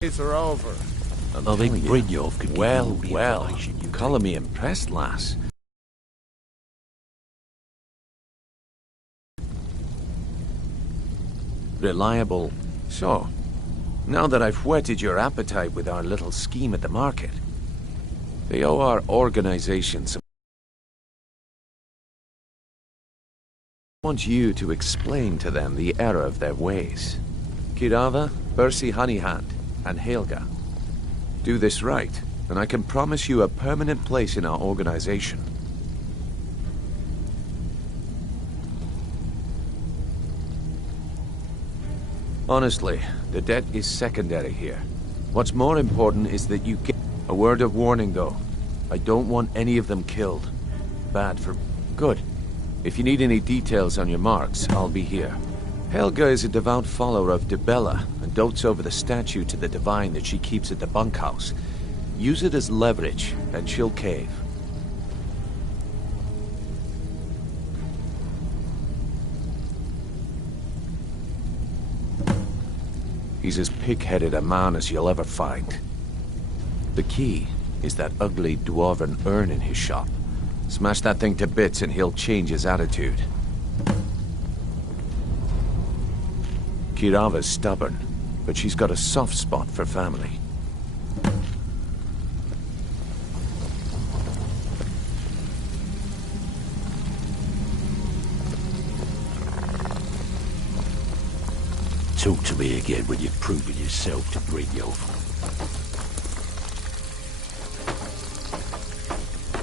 Days are over. I think Brynjolf could give you all the Well, information you calling me impressed, lass. Reliable. So, now that I've whetted your appetite with our little scheme at the market, they owe our organization some. I want you to explain to them the error of their ways. Kirava, Bersi Honeyhand, and Helga. Do this right, and I can promise you a permanent place in our organization. Honestly, the debt is secondary here. What's more important is that you get... A word of warning, though. I don't want any of them killed. Bad for... Good. If you need any details on your marks, I'll be here. Helga is a devout follower of Dibella and dotes over the statue to the divine that she keeps at the bunkhouse. Use it as leverage, and she'll cave. He's as pig-headed a man as you'll ever find. The key is that ugly dwarven urn in his shop. Smash that thing to bits and he'll change his attitude. Kirava's stubborn, but she's got a soft spot for family. Talk to me again when you've proven yourself to Brynjolf.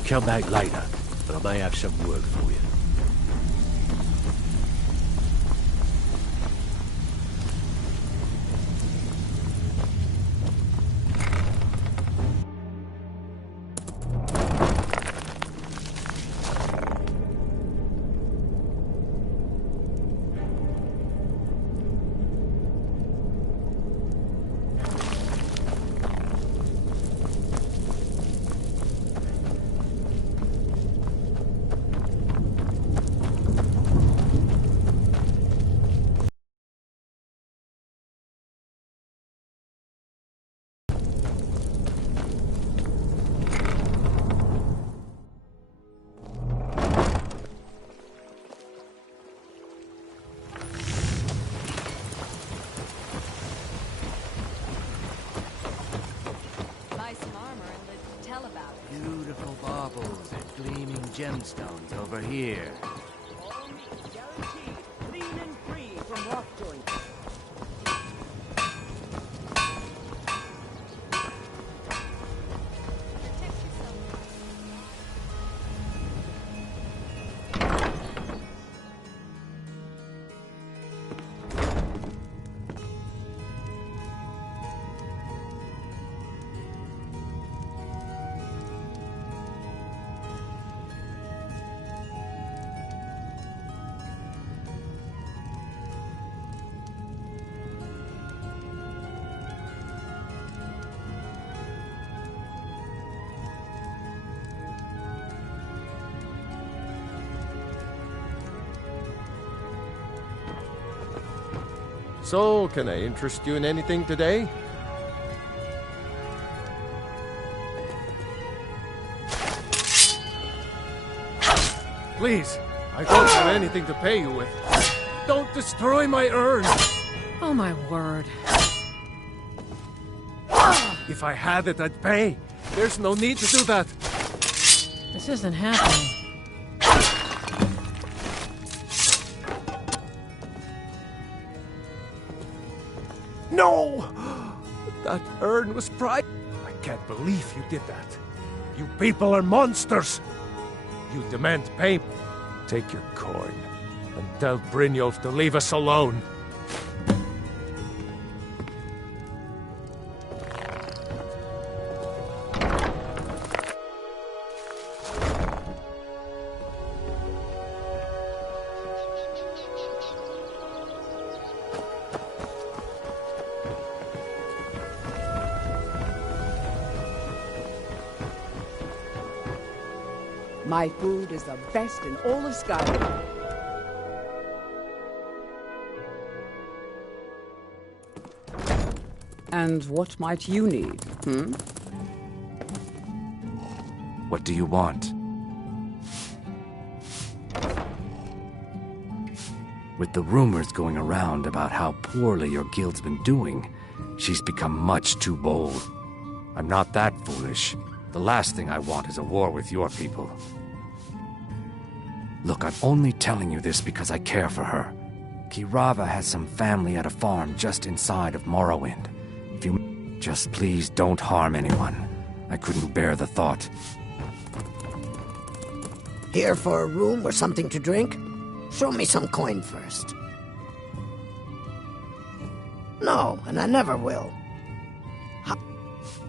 Come back later, but I may have some work for you. Beautiful baubles and gleaming gemstones over here. Guaranteed clean and free from rock joints. So, can I interest you in anything today? Please, I don't have anything to pay you with. Don't destroy my urn! Oh my word. If I had it, I'd pay. There's no need to do that. This isn't happening. No! That urn was private. I can't believe you did that. You people are monsters! You demand payment. Take your coin and tell Brynjolf to leave us alone. My food is the best in all of Skyrim. And what might you need, What do you want? With the rumors going around about how poorly your guild's been doing, she's become much too bold. I'm not that foolish. The last thing I want is a war with your people. Look, I'm only telling you this because I care for her. Kirava has some family at a farm just inside of Morrowind. If you... Just please don't harm anyone. I couldn't bear the thought. Here for a room or something to drink? Show me some coin first. No, and I never will.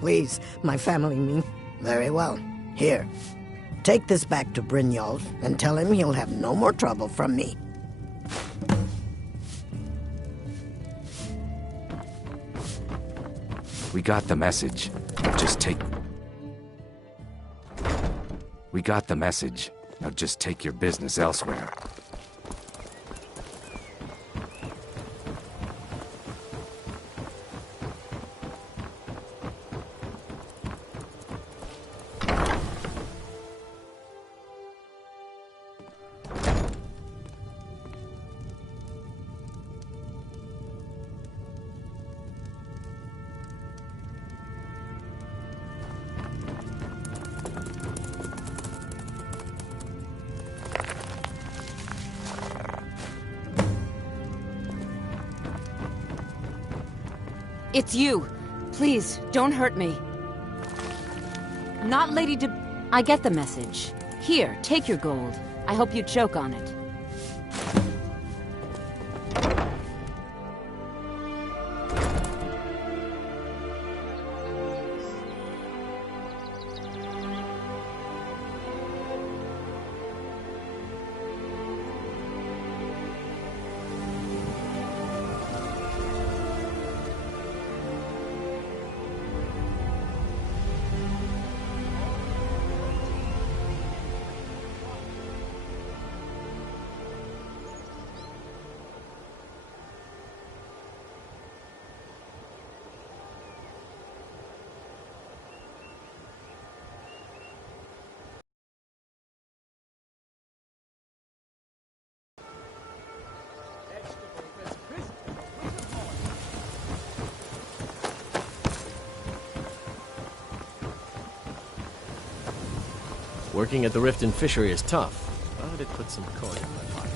Please, my family mean... Very well. Here. Take this back to Brynjolf and tell him he'll have no more trouble from me. We got the message. Now just take... We got the message. Now just take your business elsewhere. It's you. Please, don't hurt me. Not Lady De... I get the message. Here, take your gold. I hope you choke on it. Working at the Riften Fishery is tough, but it puts some coin in my pocket.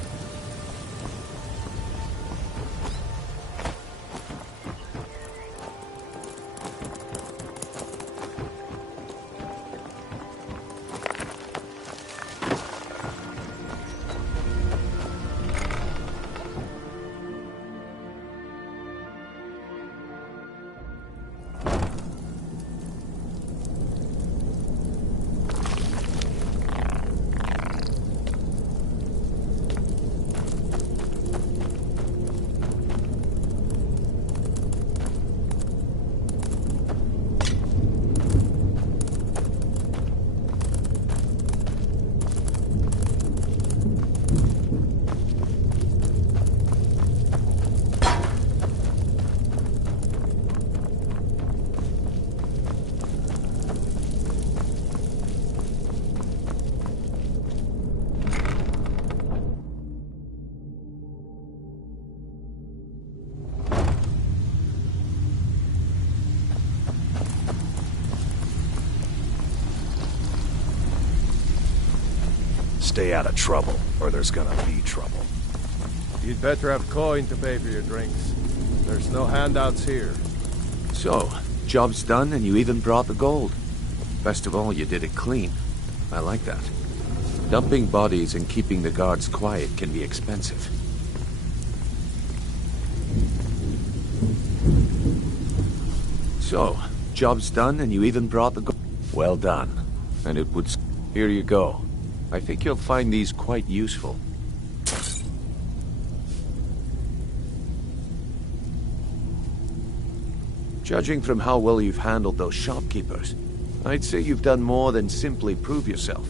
Stay out of trouble, or there's gonna be trouble. You'd better have coin to pay for your drinks. There's no handouts here. So, job's done and you even brought the gold. Best of all, you did it clean. I like that. Dumping bodies and keeping the guards quiet can be expensive. So, job's done and you even brought the gold. Well done. And it would... Here you go. I think you'll find these quite useful. Judging from how well you've handled those shopkeepers, I'd say you've done more than simply prove yourself.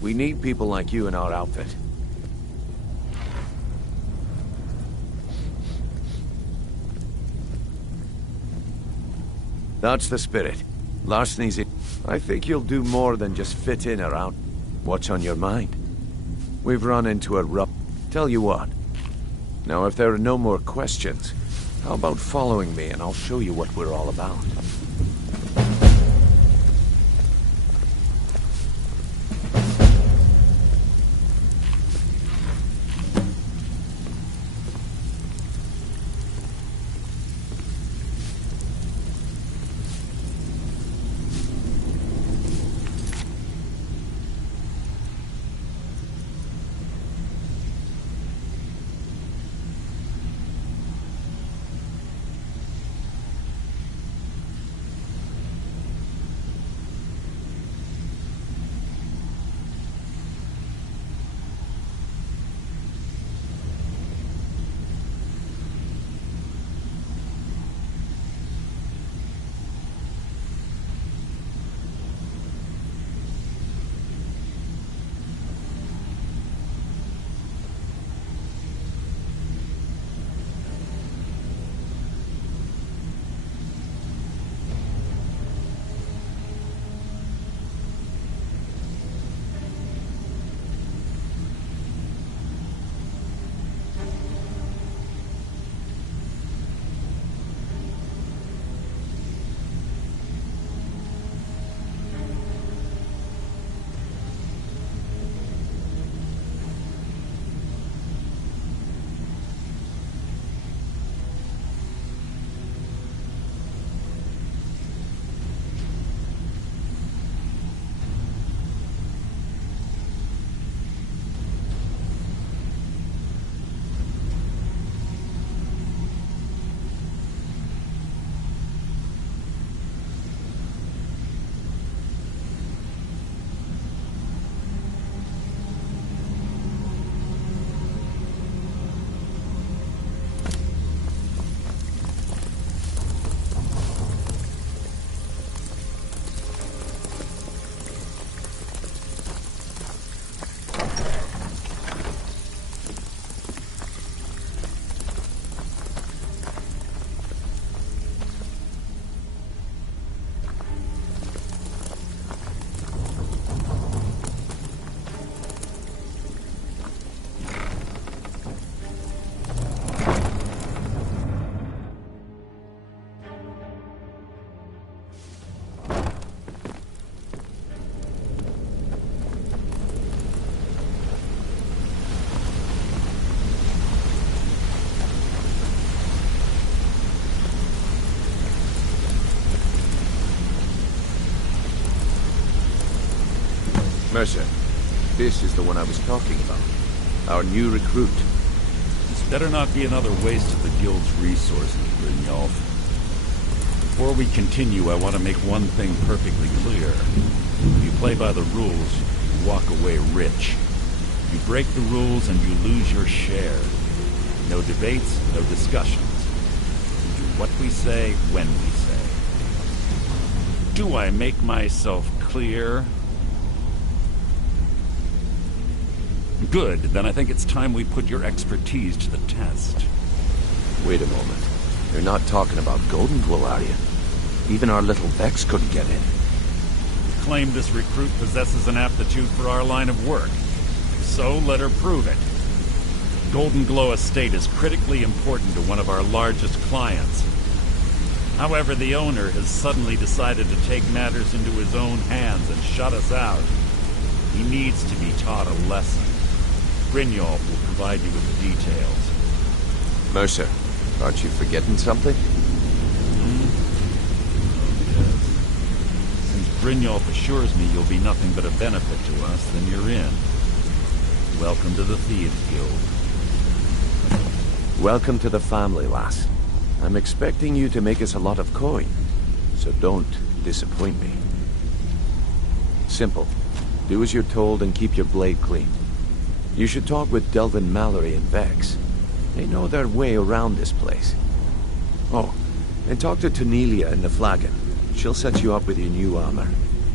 We need people like you in our outfit. That's the spirit. Larceny's it. I think you'll do more than just fit in around. What's on your mind? We've run into a rough... Tell you what. Now, if there are no more questions, how about following me and I'll show you what we're all about. Mercer, this is the one I was talking about. Our new recruit. This better not be another waste of the Guild's resources, Brynjolf. Before we continue, I want to make one thing perfectly clear. If you play by the rules, you walk away rich. You break the rules and you lose your share. No debates, no discussions. We do what we say, when we say. Do I make myself clear? Good, then I think it's time we put your expertise to the test. Wait a moment. You're not talking about Golden Glow, are you? Even our little Vex couldn't get in. You claim this recruit possesses an aptitude for our line of work. So let her prove it. Golden Glow Estate is critically important to one of our largest clients. However, the owner has suddenly decided to take matters into his own hands and shut us out. He needs to be taught a lesson. Brynjolf will provide you with the details. Mercer, aren't you forgetting something? Oh, yes. Since Brynjolf assures me you'll be nothing but a benefit to us, then you're in. Welcome to the Thieves Guild. Welcome to the family, lass. I'm expecting you to make us a lot of coin, so don't disappoint me. Simple. Do as you're told and keep your blade clean. You should talk with Delvin Mallory and Vex. They know their way around this place. Oh, and talk to Tonelia in the Flagon. She'll set you up with your new armor.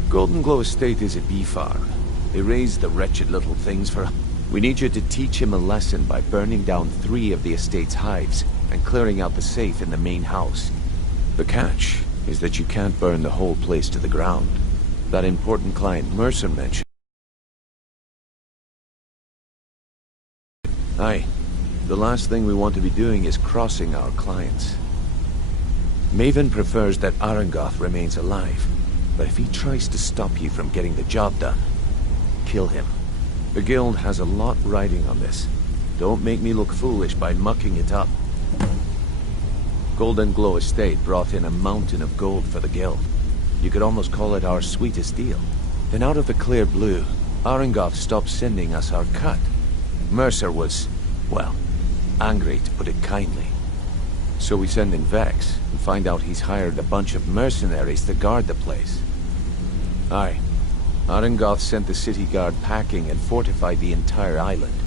Golden Glow Estate is a bee farm. They raise the wretched little things for... We need you to teach him a lesson by burning down 3 of the estate's hives and clearing out the safe in the main house. The catch is that you can't burn the whole place to the ground. That important client Mercer mentioned. Aye. The last thing we want to be doing is crossing our clients. Maven prefers that Arangoth remains alive, but if he tries to stop you from getting the job done, kill him. The guild has a lot riding on this. Don't make me look foolish by mucking it up. Golden Glow Estate brought in a mountain of gold for the guild. You could almost call it our sweetest deal. Then out of the clear blue, Arangoth stopped sending us our cut. Mercer was, well, angry to put it kindly. So we send in Vex and find out he's hired a bunch of mercenaries to guard the place. Aye. Arangoth sent the city guard packing and fortified the entire island.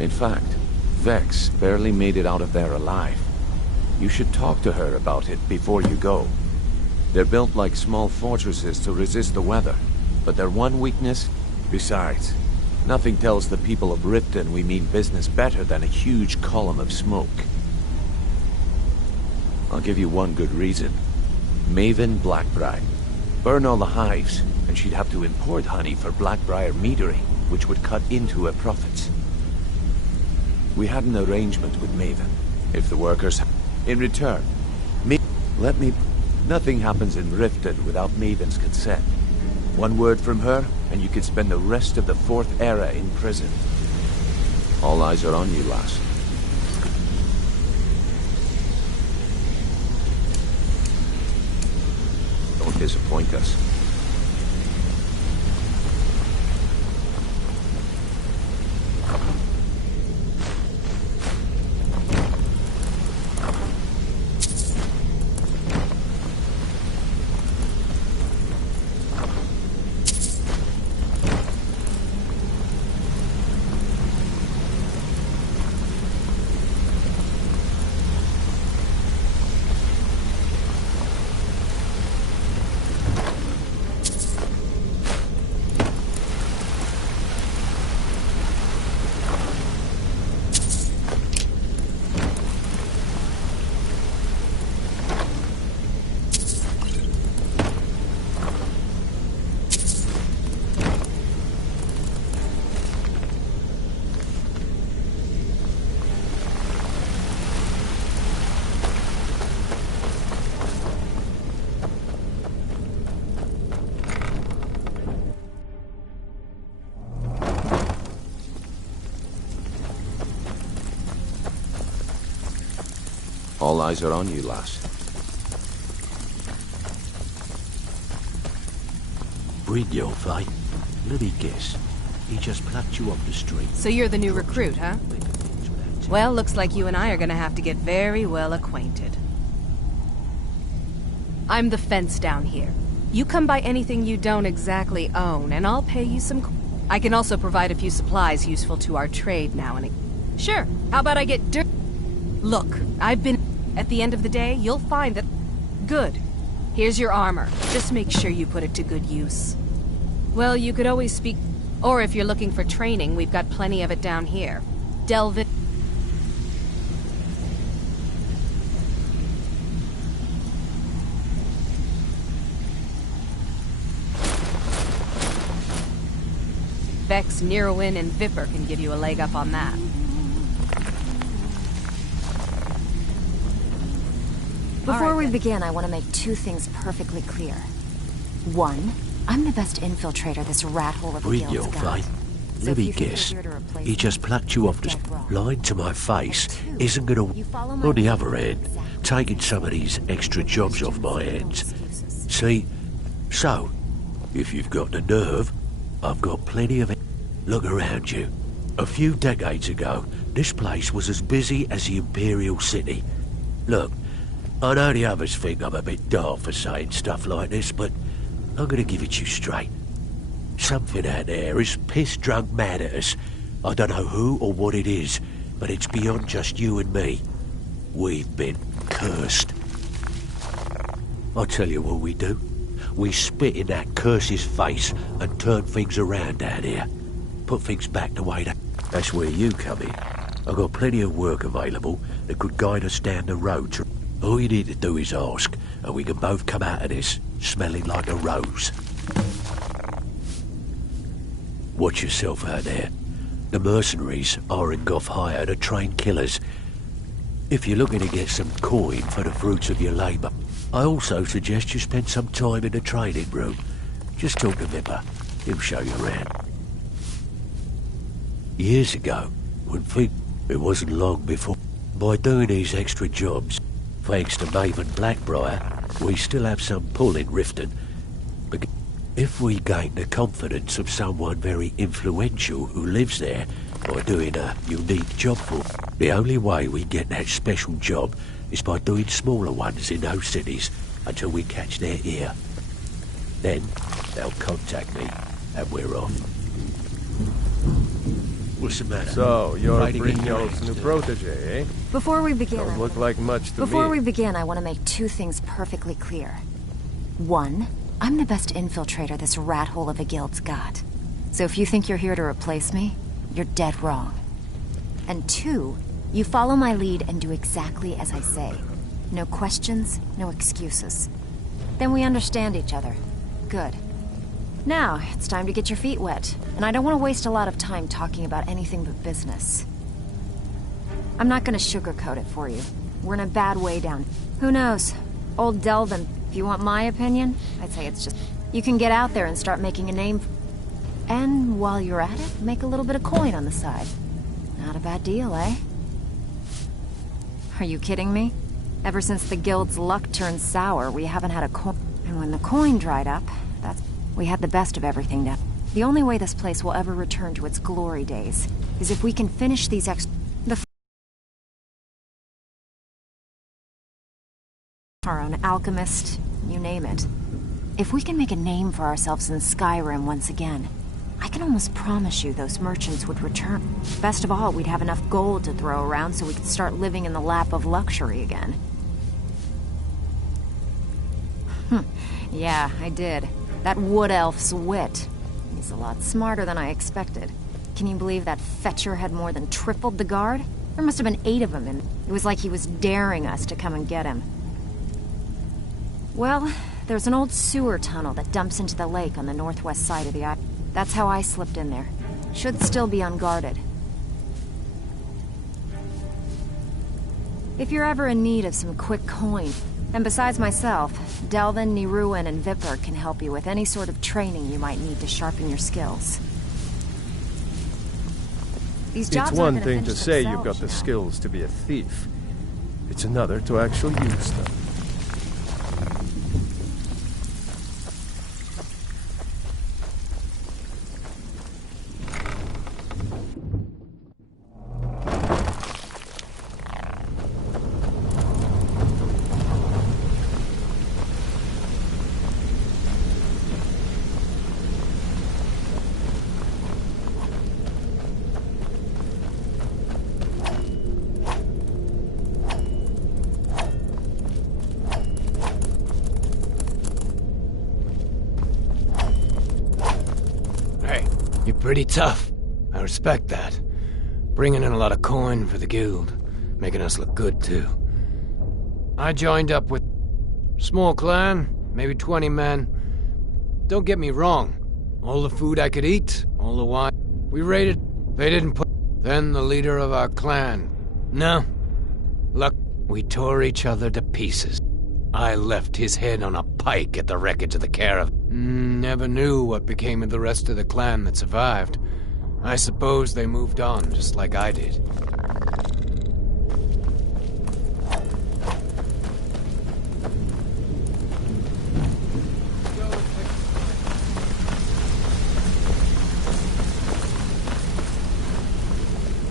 In fact, Vex barely made it out of there alive. You should talk to her about it before you go. They're built like small fortresses to resist the weather, but their one weakness? Besides, nothing tells the people of Riften we mean business better than a huge column of smoke. I'll give you one good reason. Maven Blackbriar. Burn all the hives, and she'd have to import honey for Blackbriar metering, which would cut into her profits. We had an arrangement with Maven. If the workers... In return, nothing happens in Riften without Maven's consent. One word from her, and you could spend the rest of the Fourth Era in prison. All eyes are on you, lass. Don't disappoint us. All eyes are on you, lass. Brynjolf, eh? Let me guess. He just plucked you off the street. So you're the new recruit, huh? Well, looks like you and I are gonna have to get very well acquainted. I'm the fence down here. You come by anything you don't exactly own, and I'll pay you some... I can also provide a few supplies useful to our trade now and again. Sure, how about I get dirt... Look, I've been... At the end of the day, you'll find that... Good. Here's your armor. Just make sure you put it to good use. Well, you could always speak... Or if you're looking for training, we've got plenty of it down here. Delve in... Vex, Neroin, and Viper can give you a leg up on that. Before we begin, I want to make two things perfectly clear. One, I'm the best infiltrator this rat hole of a guild's got. Let me guess. He just plucked you off the... Lying to my face isn't gonna... On the other hand, taking some of these extra jobs off my hands. See? So, if you've got the nerve, I've got plenty of... Look around you. A few decades ago, this place was as busy as the Imperial City. Look, I know the others think I'm a bit daft for saying stuff like this, but I'm gonna give it you straight. Something out there is piss-drunk mad at us. I don't know who or what it is, but it's beyond just you and me. We've been cursed. I'll tell you what we do. We spit in that curse's face and turn things around down here. Put things back the way they... That's where you come in. I've got plenty of work available that could guide us down the road to... All you need to do is ask, and we can both come out of this smelling like a rose. Watch yourself out there. The mercenaries are in Goff hire to train killers. If you're looking to get some coin for the fruits of your labour, I also suggest you spend some time in the training room. Just talk to Vipper. He'll show you around. Years ago, it wasn't long before, by doing these extra jobs, thanks to Maven Blackbriar, we still have some pull in Riften. But if we gain the confidence of someone very influential who lives there by doing a unique job for, the only way we get that special job is by doing smaller ones in those cities until we catch their ear. Then they'll contact me, and we're off. What's the matter? So, you're Fighting Brynjolf's against new protege, eh? Before we begin, Don't look like much to Before me. we begin, I want to make two things perfectly clear. One, I'm the best infiltrator this rat hole of a guild's got. So if you think you're here to replace me, you're dead wrong. And two, you follow my lead and do exactly as I say. No questions, no excuses. Then we understand each other. Good. Now, it's time to get your feet wet, and I don't want to waste a lot of time talking about anything but business. I'm not gonna sugarcoat it for you. We're in a bad way down. Who knows? Old Delvin, if you want my opinion, I'd say it's just... You can get out there and start making a name. And while you're at it, make a little bit of coin on the side. Not a bad deal, eh? Are you kidding me? Ever since the guild's luck turned sour, we haven't had a coin. And when the coin dried up, we had the best of everything now. The only way this place will ever return to its glory days is if we can finish these our own alchemist, you name it. If we can make a name for ourselves in Skyrim once again, I can almost promise you those merchants would return. Best of all, we'd have enough gold to throw around so we could start living in the lap of luxury again. Yeah, I did. That wood elf's wit. He's a lot smarter than I expected. Can you believe that fetcher had more than tripled the guard? There must have been 8 of them, and it was like he was daring us to come and get him. Well, there's an old sewer tunnel that dumps into the lake on the northwest side of the island. That's how I slipped in there. Should still be unguarded. If you're ever in need of some quick coin, and besides myself, Delvin, Niruin, and Vipper can help you with any sort of training you might need to sharpen your skills. These jobs It's one aren't gonna thing to finish say you've themselves, got the you know. skills to be a thief. It's another to actually use them. Pretty tough. I respect that. Bringing in a lot of coin for the guild. Making us look good, too. I joined up with... small clan, maybe 20 men. Don't get me wrong. All the food I could eat, all the wine. We raided. They didn't put... Then the leader of our clan. No. Look, we tore each other to pieces. I left his head on a pike at the wreckage of the caravan. Never knew what became of the rest of the clan that survived. I suppose they moved on, just like I did.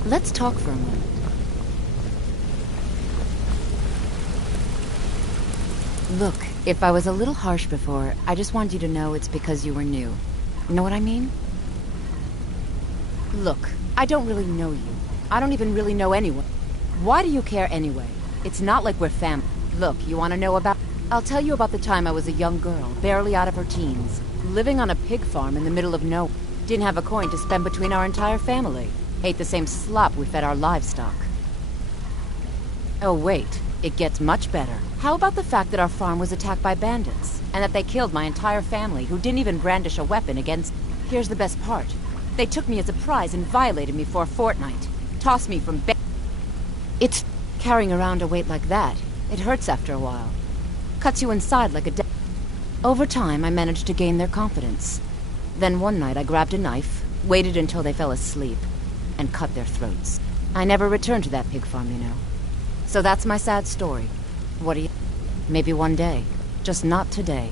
Let's talk for a moment. Look, if I was a little harsh before, I just want you to know it's because you were new. You know what I mean? Look, I don't really know you. I don't even really know anyone. Why do you care anyway? It's not like we're family. Look, you want to know about... I'll tell you about the time I was a young girl, barely out of her teens, living on a pig farm in the middle of nowhere. Didn't have a coin to spend between our entire family. Ate the same slop we fed our livestock. Oh wait, It gets much better. How about the fact that our farm was attacked by bandits, and that they killed my entire family who didn't even brandish a weapon against... Here's the best part. They took me as a prize and violated me for a fortnight. Tossed me from It's... Carrying around a weight like that, it hurts after a while. Cuts you inside like a Over time, I managed to gain their confidence. Then one night I grabbed a knife, waited until they fell asleep, and cut their throats. I never returned to that pig farm, you know. So that's my sad story. What do you... Maybe one day. Just not today.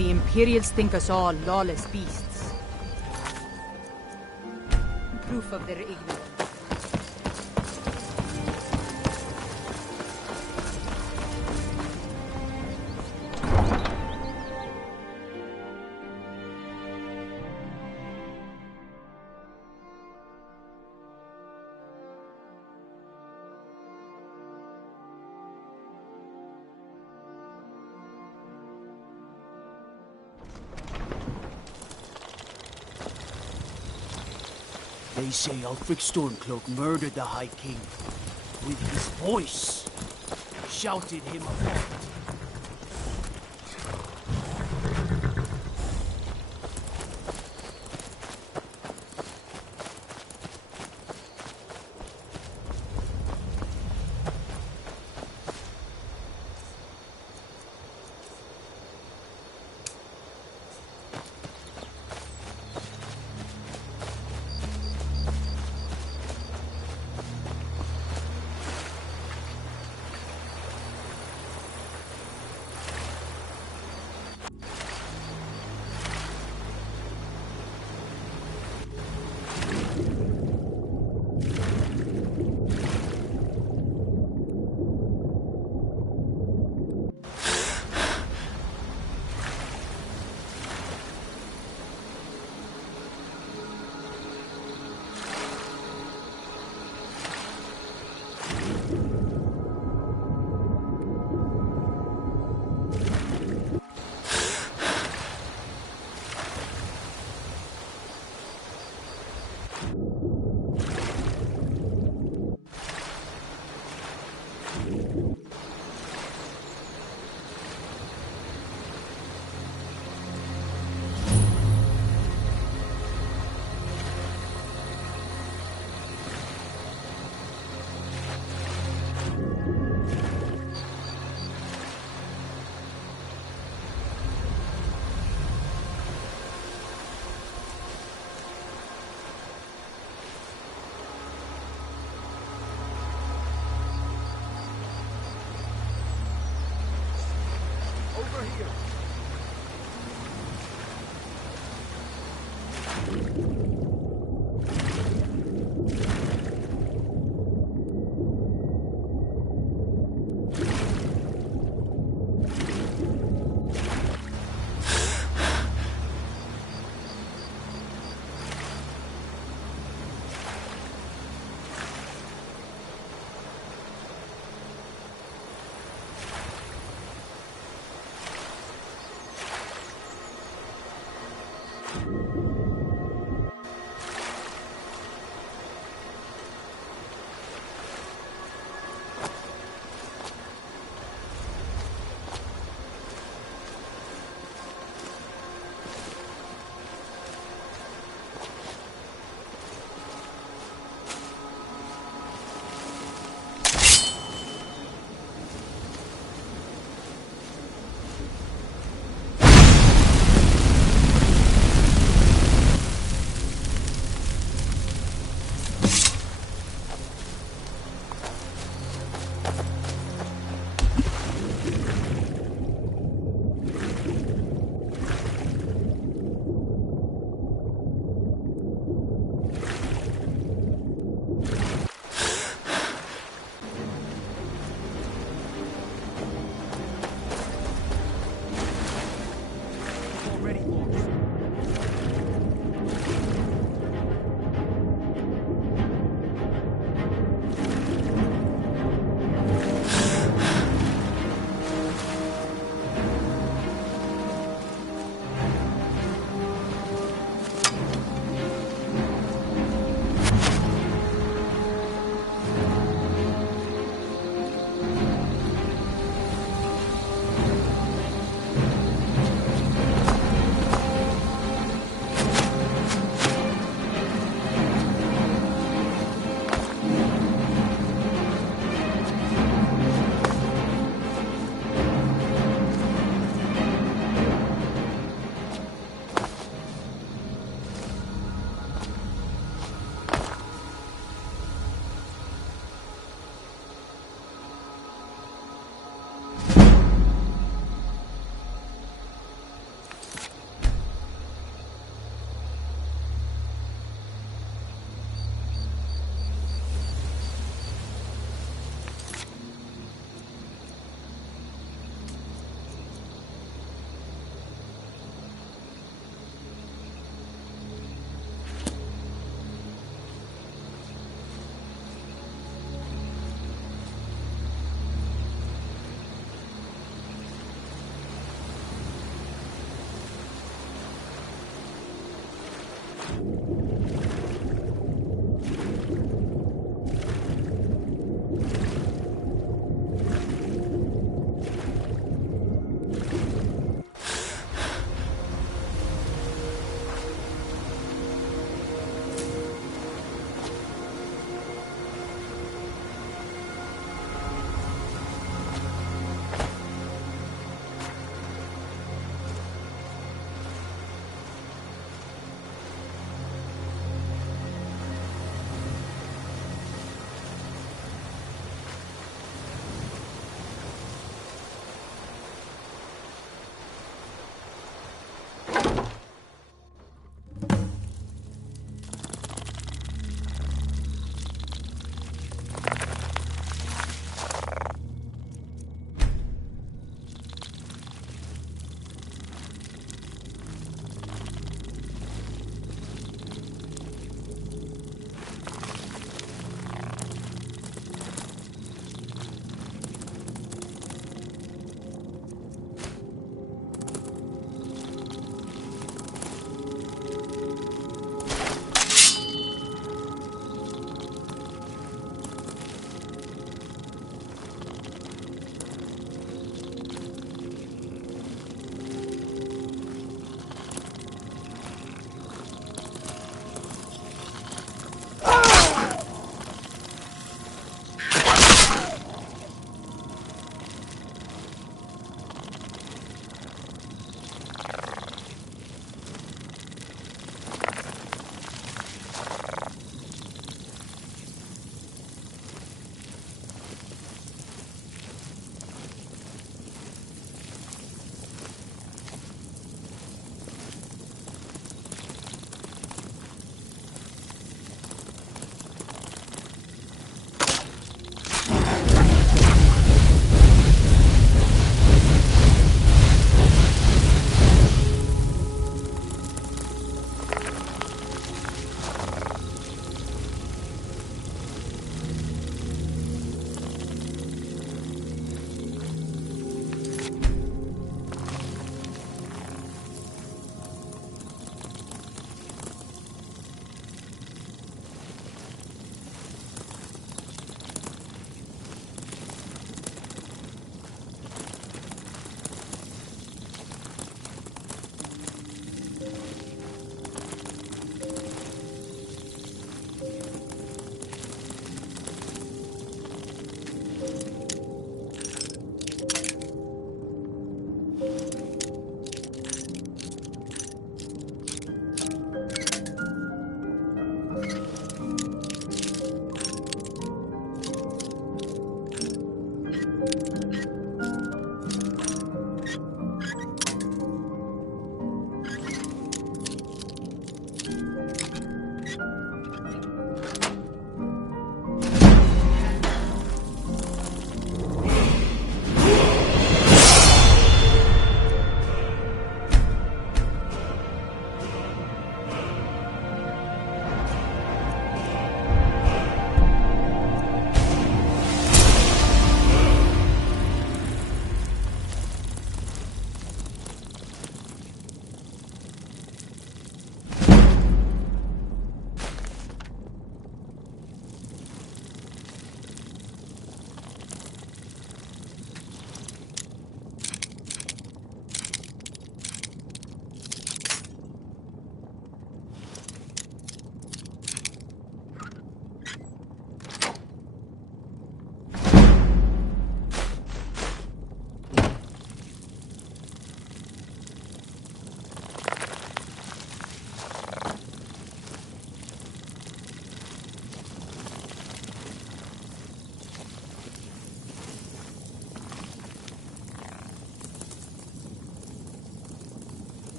The Imperials think us all lawless beasts. Proof of their ignorance. They say Ulfric Stormcloak murdered the High King. With his voice. Shouted him apart.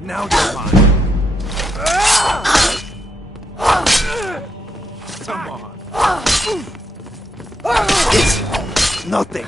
Now you're mine. Come on. It's nothing.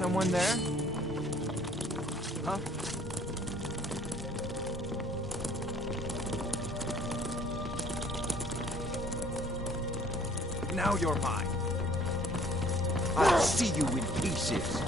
Someone there? Huh? Now you're mine. I'll see you in pieces.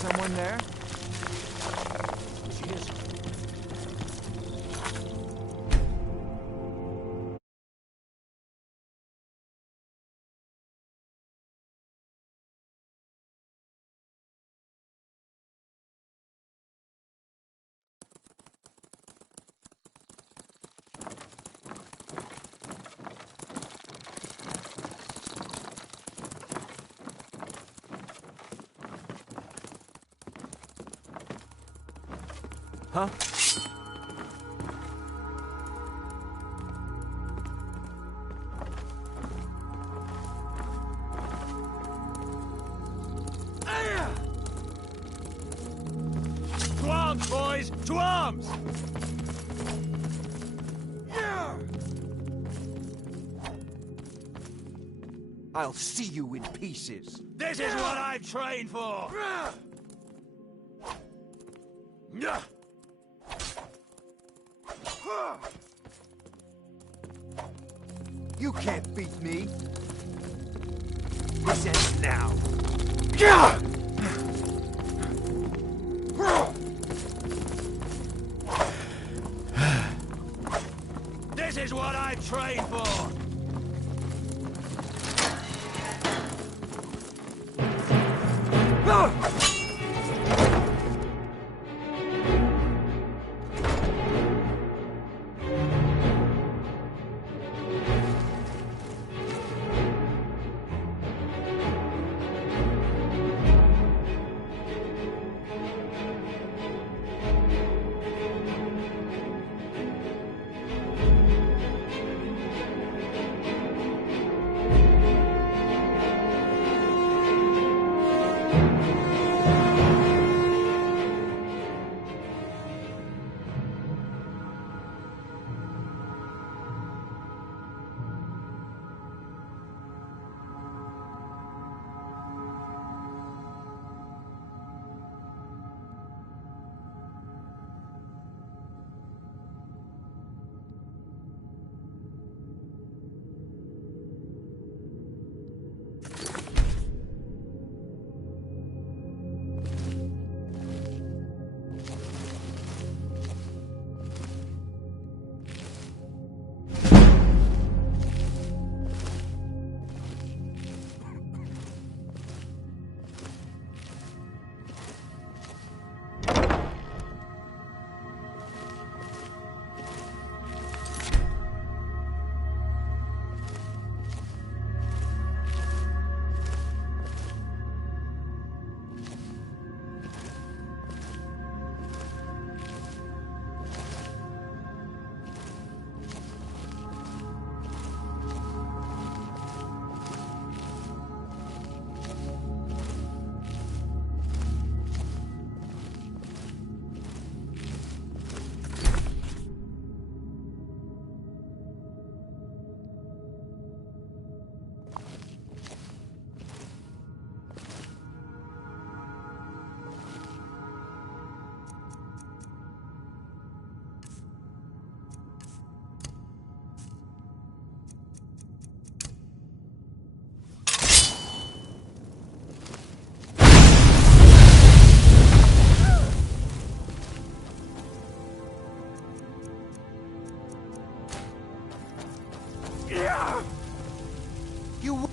Someone there? She is. Huh? To arms, boys! To arms! I'll see you in pieces. This is what I've trained for! You can't beat me. This ends now. This is what I've trained for! You...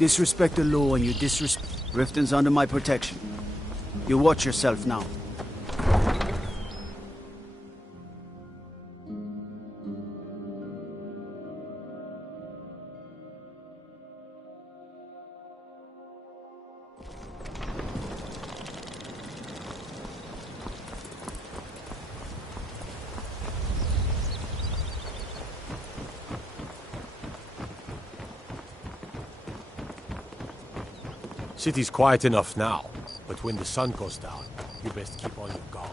Disrespect the law and you disrespect... Riften's under my protection. You watch yourself now. City's quiet enough now, but when the sun goes down, you best keep on your guard.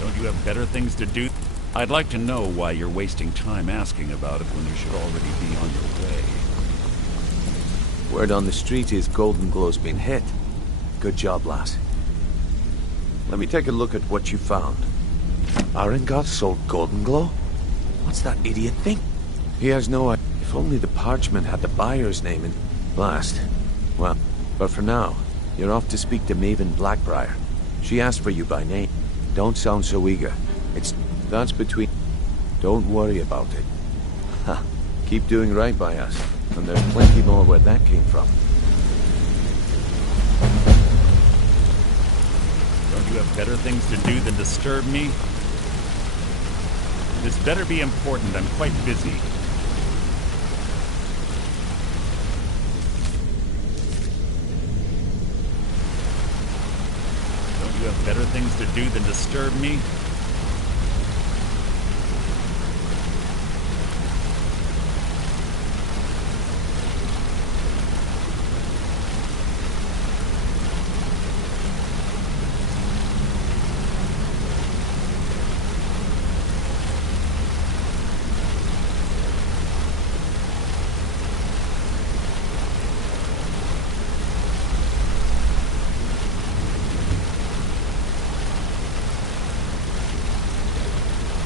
Don't you have better things to do? I'd like to know why you're wasting time asking about it when you should already be on your way. Word on the street is Golden Glow's been hit. Good job, lass. Let me take a look at what you found. Arengar sold Golden Glow? What's that idiot think? He has no idea. If only the parchment had the buyer's name in blast. Well, but for now, you're off to speak to Maven Blackbriar. She asked for you by name. Don't sound so eager. That's between... Don't worry about it. Ha! Keep doing right by us, and there's plenty more where that came from. Don't you have better things to do than disturb me? This better be important. I'm quite busy. Don't you have better things to do than disturb me?